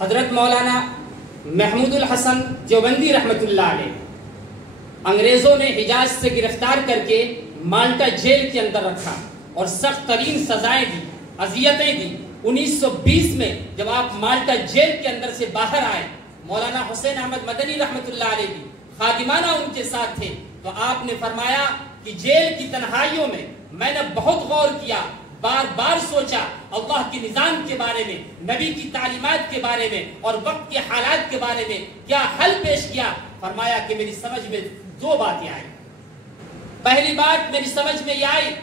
حضرت مولانا محمود الحسن دیوبندی رحمت اللہ علیہ انگریزوں نے حجاز سے گرفتار کر کے مالٹا جیل کے اندر رکھا اور سخت ترین سزائیں دی، اذیتیں دی۔ 1920 میں جب آپ مالٹا جیل کے اندر سے باہر آئے، مولانا حسین احمد مدنی رحمت اللہ علیہ بھی خادمانہ ان کے ساتھ تھے، تو آپ نے فرمایا کہ جیل کی تنہائیوں میں نے بہت غور کیا، بار بار سوچا اللہ کے نظام کے بارے میں، نبی کی تعلیمات کے بارے میں اور وقت کے حالات کے بارے میں کیا حل پیش کیا۔ فرمایا کہ میری سمجھ میں دو باتیں آئی۔ پہلی بات میری سمجھ میں یہ آئی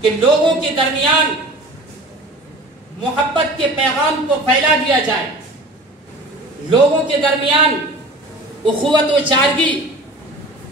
کہ لوگوں کے درمیان محبت کے پیغام کو پھیلا دیا جائے، لوگوں کے درمیان اخوت و چارگی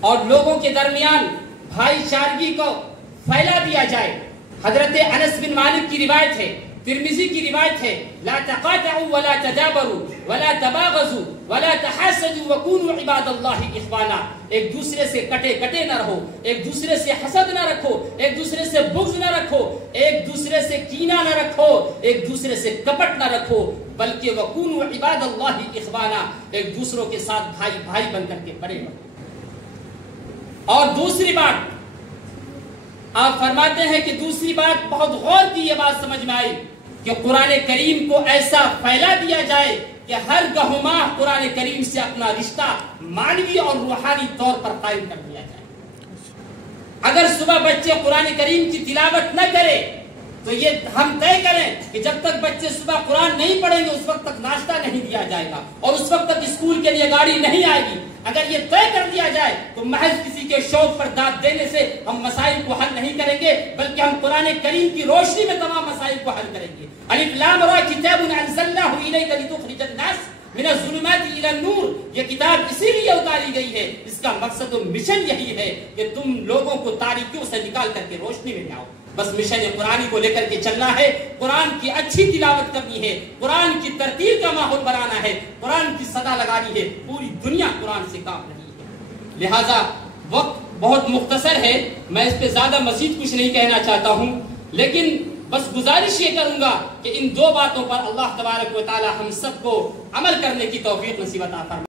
اور لوگوں کے درمیان بھائی چارگی کو پھیلا دیا جائے۔ حضرت انس بن مالک کی روایت ہے، ترمذی کی روایت ہے، لا تقاطعوا ولا تدابروا ولا تباغضوا ولا تحاسدوا وكونوا عباد الله اخوانا۔ ایک دوسرے سے کٹے نہ رہو، ایک دوسرے سے حسد نہ رکھو، ایک دوسرے سے بغض نہ رکھو، ایک دوسرے سے کینہ نہ رکھو، ایک دوسرے سے کپٹ نہ رکھو، بلکہ وكونوا عباد الله اخوانا، ایک دوسروں کے ساتھ بھائی بن کر کے بڑے رہو۔ اور دوسری بات آپ فرماتے ہیں کہ دوسری بات بہت غور کی یہ بات سمجھ میں آئی کہ قرآن کریم کو ایسا پھیلا دیا جائے کہ ہر گہماہ قرآن کریم سے اپنا رشتہ معنوی اور روحانی طور پر قائم کر دیا جائے۔ اگر صبح بچے قرآن کریم کی تلاوت نہ کرے تو یہ ہم طے کریں کہ جب تک بچے صبح قرآن نہیں پڑھیں گے اس وقت تک ناشتہ نہیں دیا جائے گا اور اس وقت تک اسکول کے لیے گاڑی نہیں آئے گی۔ اگر یہ طے کر دیا جائے تو محض کسی کے شوق پر داد دینے سے ہم مسائل کو حل نہیں کریں گے، بلکہ ہم قرآن کریم کی روشنی میں تمام مسائل کو حل کریں گے۔ الف لام را کتاب انزلناه الیک لتخرج الناس من الظلمات الى النور، یہ کتاب اسی لیے اتاری گئی ہے، اس کا مقصد و مشن یہی ہے کہ تم لوگوں کو تاریکیوں سے نکال کر کے روشنی میں لاؤ۔ بس مشن قرآن کو لے کر کے چلنا ہے، قرآن کی اچھی تلاوت کرنی ہے، قرآن کی ترتیل کا ماحول بنانا ہے، قرآن کی صدا لگانی ہے۔ پوری دنیا قرآن سے کام رہی ہے، لہذا وقت بہت مختصر ہے، میں اس پہ زیادہ مزید کچھ نہیں کہنا چاہتا ہوں، لیکن بس گزارش یہ کروں گا کہ ان دو باتوں پر اللہ تبارک و تعالی ہم سب کو عمل کرنے کی توفیق نصیب عطا فرمائے۔